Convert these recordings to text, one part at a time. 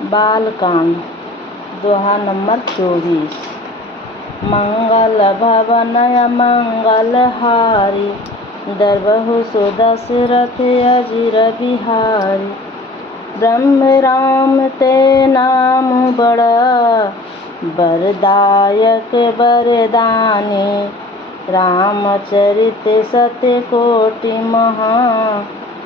बालकांड दोहा number 24। मंगल भवनय मंगलहारी, दरबहु सो दशरथ अजिर बिहारी। ब्रह्म राम ते नाम बड़ा, बरदायक बरदानी। रामचरित सत्य कोटि महा,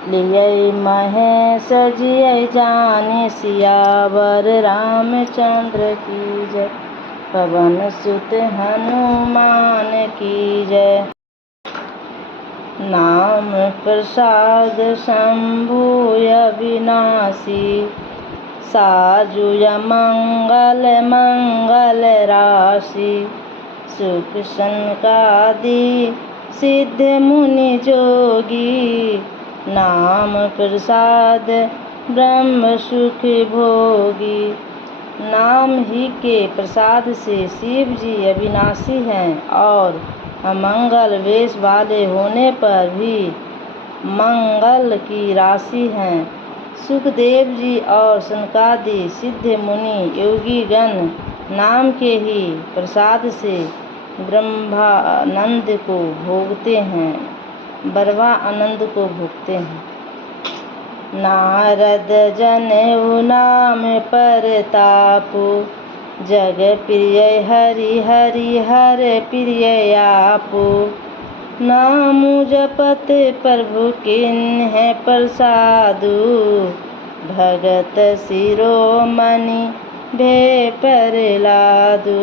लियै महेश जियै जानि। सियावर रामचंद्र की जय, पवन सुत हनुमान की जय। नाम प्रसाद शंभु अविनाशी, साजुय मंगल मंगल राशि। सुख सनकादि सिद्ध मुनि जोगी, नाम प्रसाद ब्रह्म सुख भोगी। नाम ही के प्रसाद से शिव जी अविनाशी हैं और अमंगल वेश वाले होने पर भी मंगल की राशि हैं। सुखदेव जी और सनकादि सिद्ध मुनि योगी गण नाम के ही प्रसाद से ब्रह्मानंद को भोगते हैं, ब्रह्मानंद को भोगते हैं। नारद जनेऊ नाम परतापु, जग प्रिय हरि हरि हर प्रिय आपु। नाम जपत प्रभु किन्ह प्रसादु, भगत शिरोमणि भे प्रहलादु।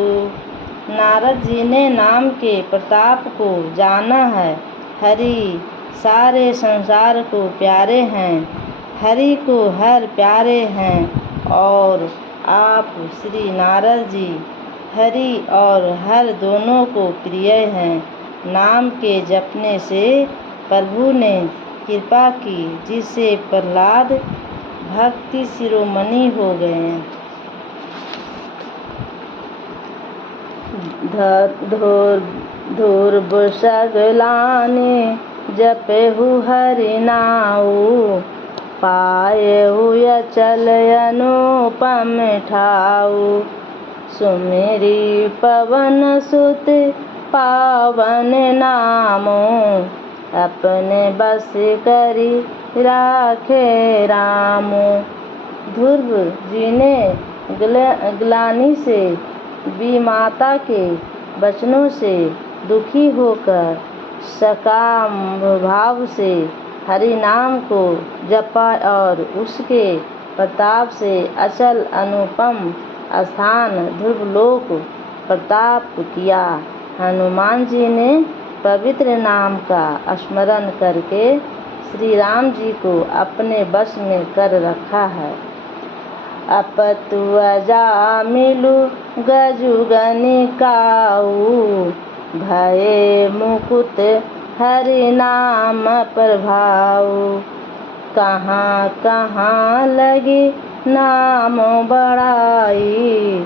नारद जी ने नाम के प्रताप को जाना है। हरि सारे संसार को प्यारे हैं, हरि को हर प्यारे हैं। और आप श्री नारद जी हरि और हर दोनों को प्रिय हैं। नाम के जपने से प्रभु ने कृपा की, जिससे प्रहलाद भक्ति शिरोमणि हो गए। धूर्ब सगलाने जपेहु हरि नाऊ, पाएहु अचल अनुपम ठाऊ। सुमिरी पवन सुत पावन नामो, अपने बस करी राखे रामो। ध्रुव जी ने ग्लानि से विमाता के वचनों से दुखी होकर सकाम भाव से हरि नाम को जपा और उसके प्रताप से अचल अनुपम स्थान ध्रुवलोक प्रताप किया। हनुमान जी ने पवित्र नाम का स्मरण करके श्री राम जी को अपने वश में कर रखा है। अपतु अजामिलु गजुगनि काऊ, भये मुकुत हरि नाम प्रभाऊ। कहाँ कहाँ लगी नाम बड़ाई,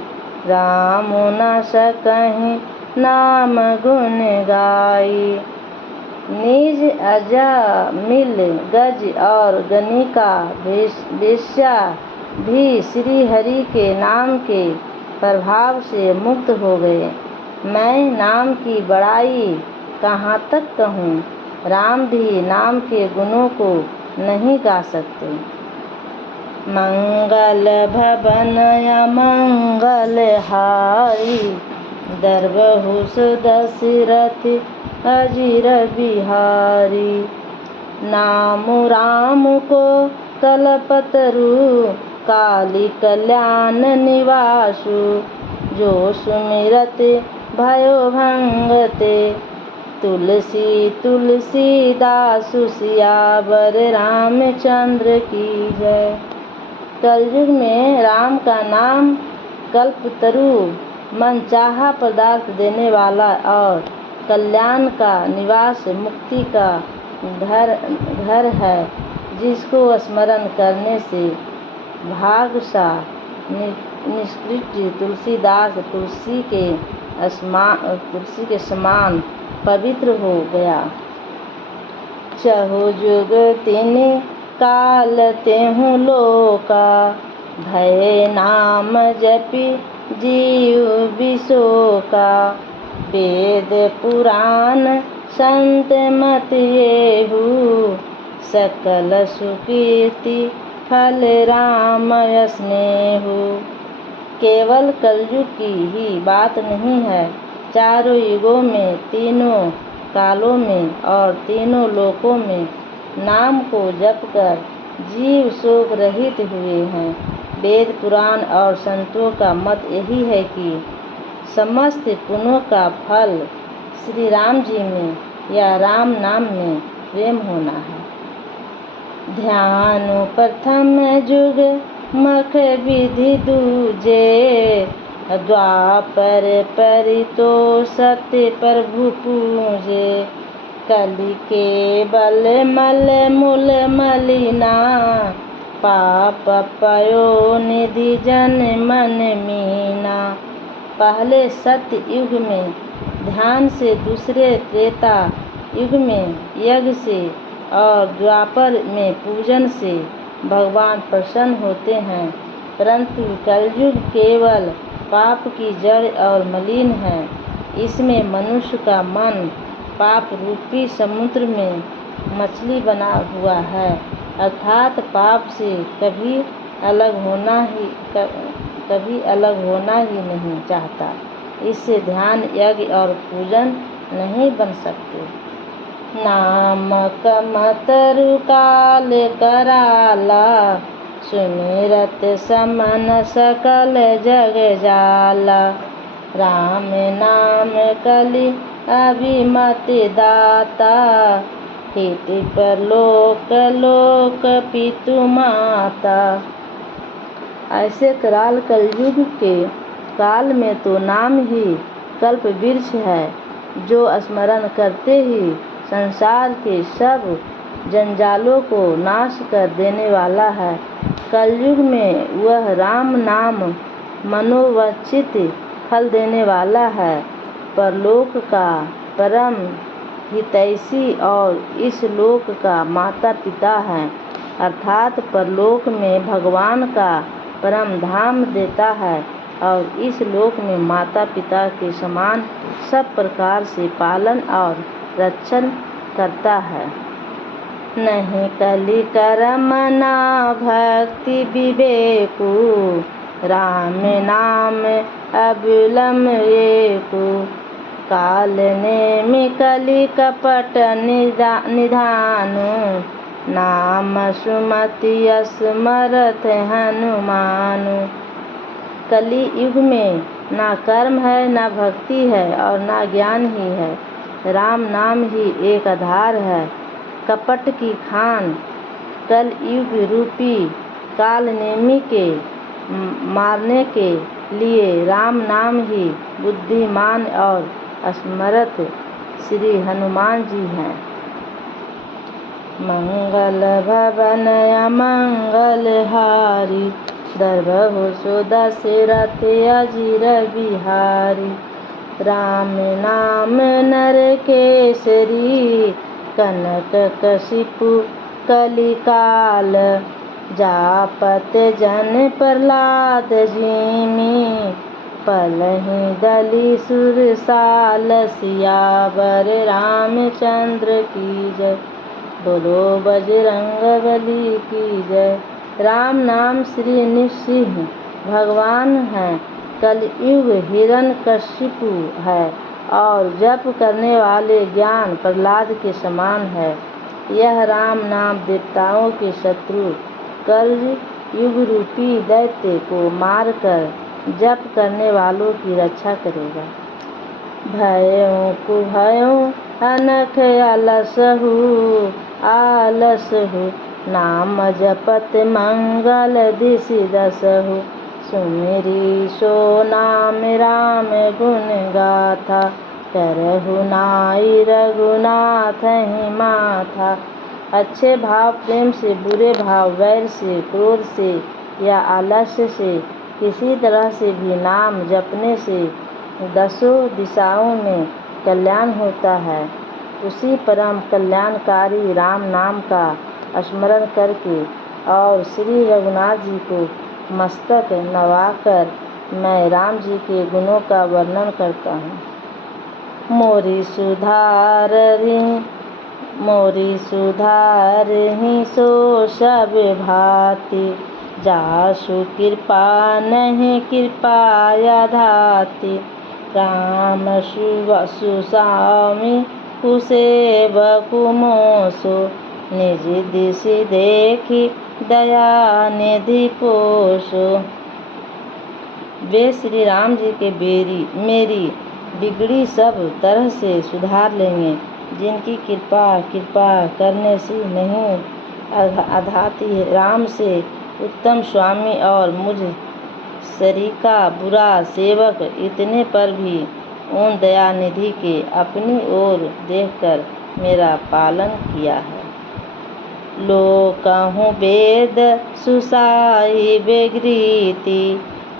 राम न सकहीं नाम गुण गाई। निज अजामिल गज और गणिका वेश्या भी श्री हरि के नाम के प्रभाव से मुक्त हो गए। मैं नाम की बड़ाई कहाँ तक कहूँ, राम भी नाम के गुणों को नहीं गा सकते। मंगल भवन मंगल हारी, दरबहु सो दशरथ अजिर बिहारी। नाम राम को कल्पतरु, काली कल्याण निवासु। जो सुमिरत भयो भंगते, तुलसी तुलसीदासु। सियावर रामचंद्र की जय। कलयुग में राम का नाम कल्पतरु, मनचाहा पदार्थ देने वाला और कल्याण का निवास, मुक्ति का घर है। जिसको स्मरण करने से भागसा निष्कृत तुलसीदास तुलसी के समान पवित्र हो गया। चहु जुग तिनि काल तेहु लोका, भय नाम जपि जीव विसो का, वेद पुराण संत मत येहू, सकल सुकीर्ति फल राम स्नेहु। केवल कलयुग की ही बात नहीं है, चारों युगों में, तीनों कालों में और तीनों लोकों में नाम को जप कर जीव शोक रहित हुए हैं। वेद पुराण और संतों का मत यही है कि समस्त पुण्यों का फल श्री राम जी में या राम नाम में प्रेम होना है। ध्यान प्रथम जुग मख विधि दूजे, द्वापर परितो सत्य प्रभु पूजे, कलि के बल मल मूल मलिना, पाप पयो निधि जन मन मीना। पहले सत्य युग में ध्यान से, दूसरे त्रेता युग में यज्ञ से और द्वापर में पूजन से भगवान प्रसन्न होते हैं, परंतु कलयुग केवल पाप की जड़ और मलिन है। इसमें मनुष्य का मन पाप रूपी समुद्र में मछली बना हुआ है, अर्थात पाप से कभी अलग होना ही नहीं चाहता। इससे ध्यान, यज्ञ और पूजन नहीं बन सकते। नाम कमतरु काल कराला, सुमिरत समन सकल जग जाला, राम नाम कलि अभिमत दाता, हित परलोक लोक पितु माता। ऐसे कराल कलयुग के काल में तो नाम ही कल्प वृक्ष है, जो स्मरण करते ही संसार के सब जंजालों को नाश कर देने वाला है। कलयुग में वह राम नाम मनोवांछित फल देने वाला है, परलोक का परम हितैषी और इस लोक का माता पिता है, अर्थात परलोक में भगवान का परम धाम देता है और इस लोक में माता पिता के समान सब प्रकार से पालन और रक्षण करता है। नहीं कलि कर्म ना भक्ति विवेकु, राम नाम अविलम एकु, काल नेमि कलि कपट निधानु, नाम सुमति स्मरत हनुमानु। कलि युग में ना कर्म है, ना भक्ति है और ना ज्ञान ही है, राम नाम ही एक आधार है। कपट की खान कल युग रूपी काल नेमी के मारने के लिए राम नाम ही बुद्धिमान और स्मरत श्री हनुमान जी हैं। मंगल भवन अमंगल हारी, दरबहु सुदशरथ अजिर बिहारी, राम नाम नर केसरी, कनक कशिपु कलिकाल, जापत जन प्रहलाद जिमी, पलहि दलि सुरसाल, सियावर रामचंद्र की जय। बोलो बजरंगबली की जय। राम नाम श्री नृसिंह भगवान हैं, कलयुग हिरण्यकशिपु है और जप करने वाले ज्ञान प्रहलाद के समान है। यह राम नाम देवताओं के शत्रु कल युग रूपी दैत्य को मारकर जप करने वालों की रक्षा करेगा। भयों कुभयों अनख आलसहु, नाम जपत मंगल दिसि दसहु, सुमिरी सो नाम राम गुण गाथा, करहु नाई रघुनाथ ही माथा। अच्छे भाव प्रेम से, बुरे भाव वैर से, क्रोध से या आलस्य से, किसी तरह से भी नाम जपने से दसों दिशाओं में कल्याण होता है। उसी परम कल्याणकारी राम नाम का स्मरण करके और श्री रघुनाथ जी को मस्तक नवाकर मैं राम जी के गुणों का वर्णन करता हूँ। मोरी सुधार ही सो सब भांति, जासु कृपा नहीं कृपाया धाति। राम सुस्वामी कुसेवकु मोसो, निज दिश देखी दया निधि पोषो। वे श्री राम जी के मेरी बिगड़ी सब तरह से सुधार लेंगे, जिनकी कृपा करने से नहीं आधाती। राम से उत्तम स्वामी और मुझ सरीका बुरा सेवक इतने पर भी उन दयानिधि के अपनी ओर देखकर मेरा पालन किया है। लोकहु वेद सुसाहिब गीति,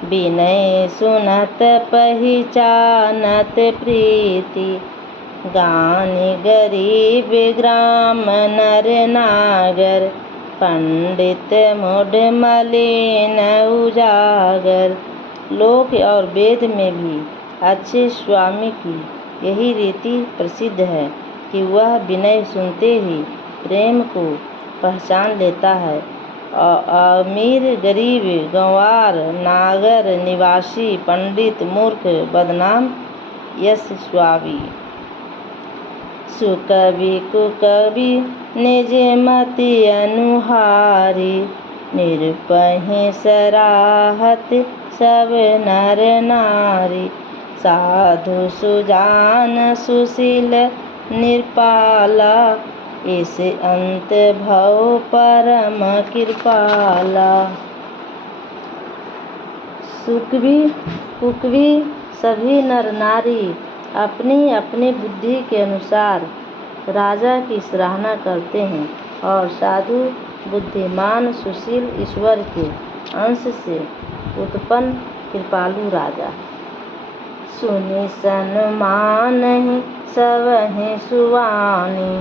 विनय सुनत पहिचानत प्रीति। गानी गरीब ग्राम नर नागर, पंडित मुढ़ मलिन उजागर। लोक और वेद में भी अच्छे स्वामी की यही रीति प्रसिद्ध है कि वह विनय सुनते ही प्रेम को पहचान लेता है। अमीर गरीब, गंवार नागर निवासी, पंडित मूर्ख बदनाम यशस्वी, सुकवि कुकवि निज मति अनुहारी। निरपहि सराहत सब नर नारी, साधु सुजान सुशील निरपाला। इस अंत भव परम कृपाला। सुकवि कुकवि सभी नर नारी अपनी अपनी बुद्धि के अनुसार राजा की सराहना करते हैं, और साधु बुद्धिमान सुशील ईश्वर के अंश से उत्पन्न कृपालु राजा। सुनि सन्मानहि सबहि सुवानी,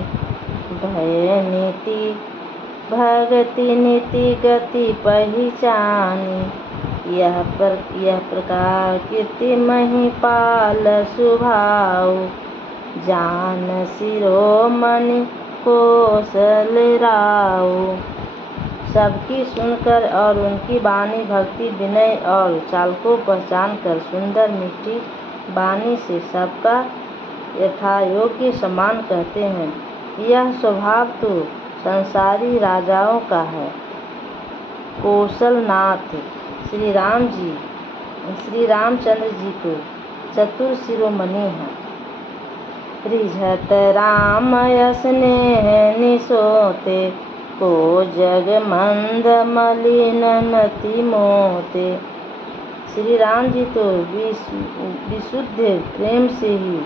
भय नीति भगति नीति गति पहिचानी। यह प्रकार कीर्ति महिपाल सुभाव, जान शिरोमणि कौशल राव। सबकी सुनकर और उनकी वाणी भक्ति विनय और चाल को पहचान कर सुंदर मीठी वाणी से सबका यथायोग्य सम्मान कहते हैं। यह स्वभाव तो संसारी राजाओं का है। कौशलनाथ श्री रामचंद्र जी को चतुर शिरोमणि हैं। रिझत राम यस नेह निसोते, को जग मंद मलिन मति मोते। श्री राम जी तो विशुद्ध प्रेम से ही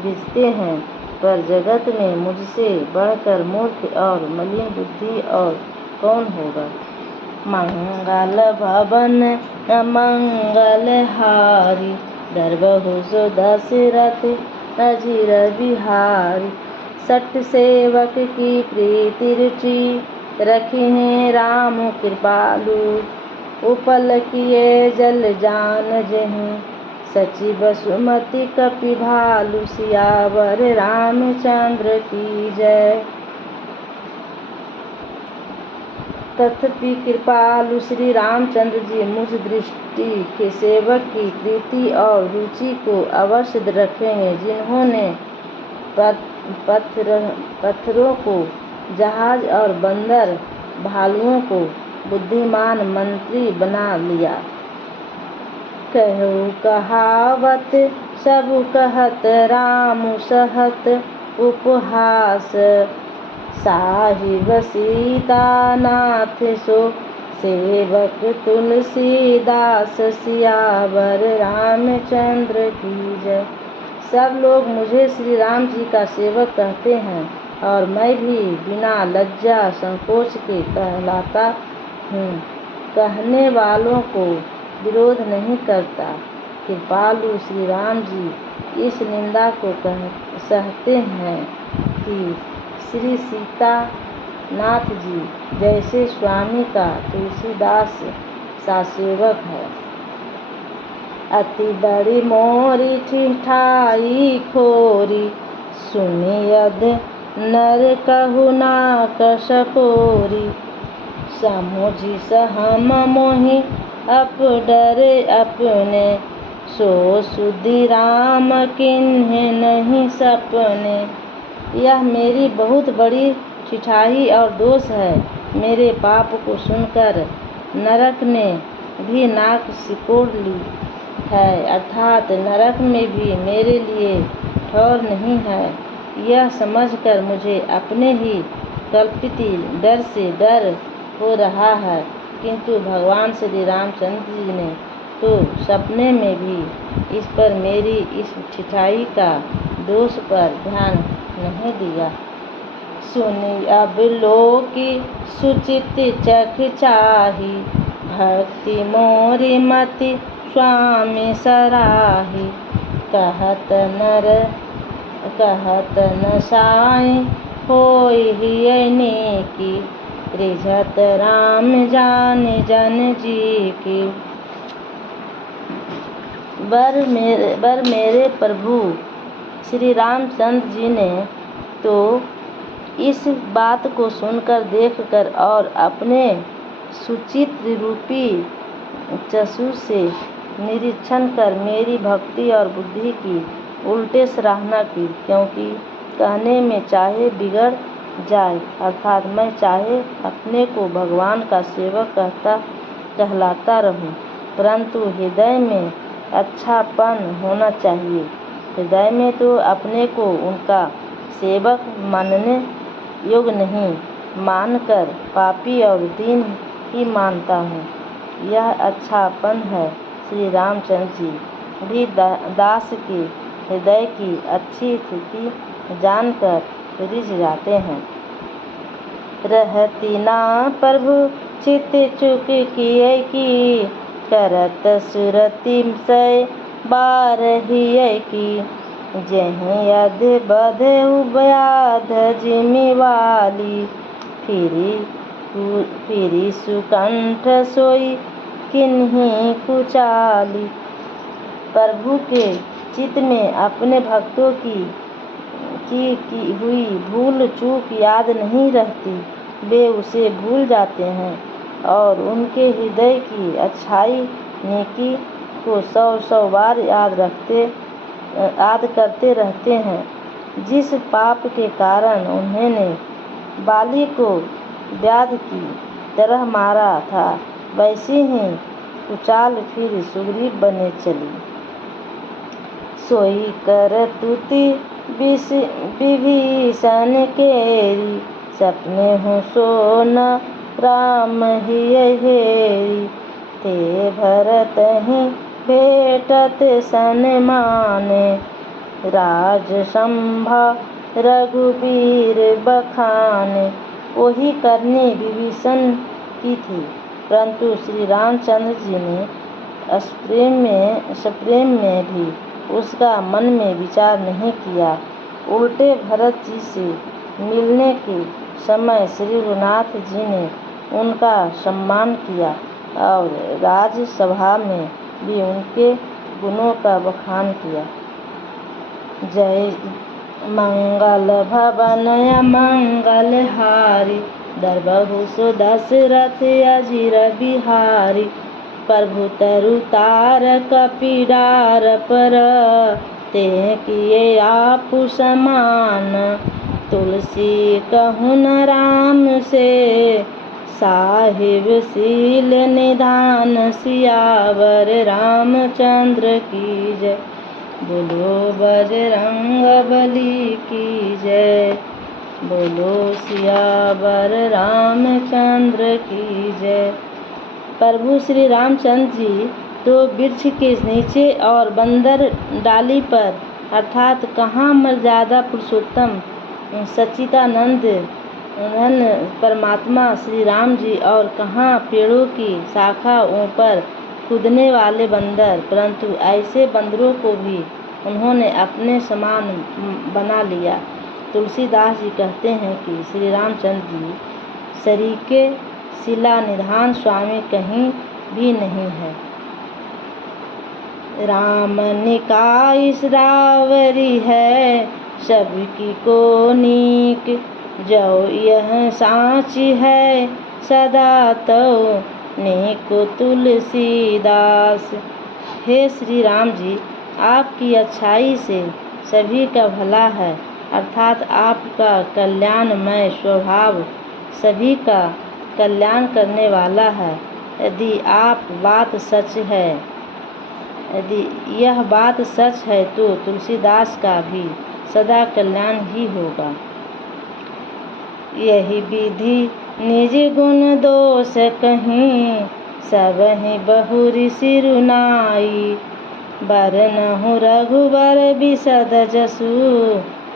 रिझते हैं, पर जगत में मुझसे बढ़कर मूर्ख और मलिन बुद्धि और कौन होगा। मंगल भवन मंगल हारी, दरबहु सो दशरथ अजीर बिहारी। सठ सेवक की प्रीति रुचि, रखे हैं राम कृपालु। उपल किए जल जान जहीं, सचिव सुमति कपि भालु। सियावर रामचंद्र की जय। तथापि कृपालु श्री रामचंद्र जी मुझ दृष्टि के सेवक की प्रीति और रुचि को अवश्य रखेंगे, जिन्होंने पत्थरों को जहाज और बंदर भालुओं को बुद्धिमान मंत्री बना लिया। कहु कहावत सब कहत, राम सहत उपहास। साहिब सीतानाथ सो, सेवक तुलसीदास। सियावर रामचंद्र की जय। सब लोग मुझे श्री राम जी का सेवक कहते हैं, और मैं भी बिना लज्जा संकोच के कहलाता हूँ। कहने वालों को विरोध नहीं करता। कृपालु श्री राम जी इस निंदा को सहते हैं कि श्री सीतानाथ जी जैसे स्वामी का तुलसीदास सा सेवक है। अति बड़ी मोरी ठिठाई खोरी, सुनी यद नर कहु ना कसकोरी। समुझि सहम मोहि अप डरे अपने, सो सुधि राम किन्हे नहीं सपने। यह मेरी बहुत बड़ी ठिठाई और दोष है। मेरे पाप को सुनकर नरक ने भी नाक सिकोड़ ली है, अर्थात नरक में भी मेरे लिए ठौर नहीं है। यह समझकर मुझे अपने ही कल्पित डर से डर हो रहा है, किंतु भगवान श्री रामचंद्र जी ने तो सपने में भी इस पर मेरी इस ठिठाई का दोष पर ध्यान नहीं दिया। सुनी अब लोकी सुचित चख चाही, भक्ति मोरी मति स्वामी सराही। कहत न साई होई हिय नेकी, रिझत राम जाने जन जी की। बर मेरे प्रभु श्री रामचंद्र जी ने तो इस बात को सुनकर, देखकर और अपने सुचित्र रूपी चक्षु से निरीक्षण कर मेरी भक्ति और बुद्धि की उल्टे सराहना की, क्योंकि कहने में चाहे बिगड़ जाए, अर्थात मैं चाहे अपने को भगवान का सेवक कहलाता रहूं, परंतु हृदय में अच्छापन होना चाहिए। हृदय में तो अपने को उनका सेवक मानने योग्य नहीं मानकर पापी और दीन ही मानता हूँ। यह अच्छापन है। श्री रामचंद्र जी भी दास के हृदय की अच्छी स्थिति जानकर रिझ जाते हैं। रहती ना प्रभु चित चुक किए की, करत सुरति सै बारहिए की। जहीं यद बधे व्याध जिमि वाली, फिरी सुकंठ सोई किन्हीं कुचाली। प्रभु के चित्त में अपने भक्तों की हुई भूल चूक याद नहीं रहती, वे उसे भूल जाते हैं और उनके हृदय की अच्छाई नेकी को 100 बार याद करते रहते हैं। जिस पाप के कारण उन्होंने बाली को व्याध की तरह मारा था, वैसे ही कुचाल फिर सुग्रीव बने चली। सोई कर तुति विभीषण केरी, सपने हूँ सोन राम हिय हेरी। ते भरत ही भेटत सन्माने, राज संभा रघुबीर बखाने। वही करनी विभीषण की थी, परंतु श्री रामचंद्र जी ने सप्रेम में भी उसका मन में विचार नहीं किया। उल्टे भरत जी से मिलने के समय श्री रघुनाथ जी ने उनका सम्मान किया और राजसभा में भी उनके गुणों का बखान किया। जय मंगल भवन मंगल हारी, दरबहु सो दशरथ अजिर बिहारी। प्रभु तरु तार कपिडार पर, ते किए आपु समान। तुलसी कहु न राम से, साहिब शील निधान। सियावर रामचंद्र की जय, बोलो बजरंग बली की जय। बोलो सियावर रामचंद्र की जय। प्रभु श्री रामचंद्र जी तो वृक्ष के नीचे और बंदर डाली पर, अर्थात कहाँ मर्यादा पुरुषोत्तम सच्चिदानंद परमात्मा श्री राम जी और कहाँ पेड़ों की शाखाओं पर कूदने वाले बंदर, परंतु ऐसे बंदरों को भी उन्होंने अपने समान बना लिया। तुलसीदास जी कहते हैं कि श्री रामचंद्र जी सरीके शिला निधान स्वामी कहीं भी नहीं है। राम निकाय श्रावरी है, सबकी को नीक, जो यह साची है, सदा तो नीक तुलसीदास। हे श्री राम जी, आपकी अच्छाई से सभी का भला है, अर्थात आपका कल्याणमय स्वभाव सभी का कल्याण करने वाला है। यदि यह बात सच है तो तुलसीदास का भी सदा कल्याण ही होगा। यही विधि निज गुण दोष कहीं, सबहि बहुरी सिरुनाई। बरनहु रघुबर बिसद जसु,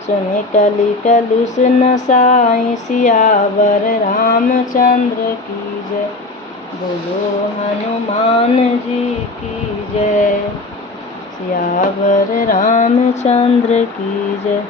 सुनि कलि कलुष न साई। सियावर रामचंद्र की जय, बोलो हनुमान जी की जय। सियावर रामचंद्र की जय।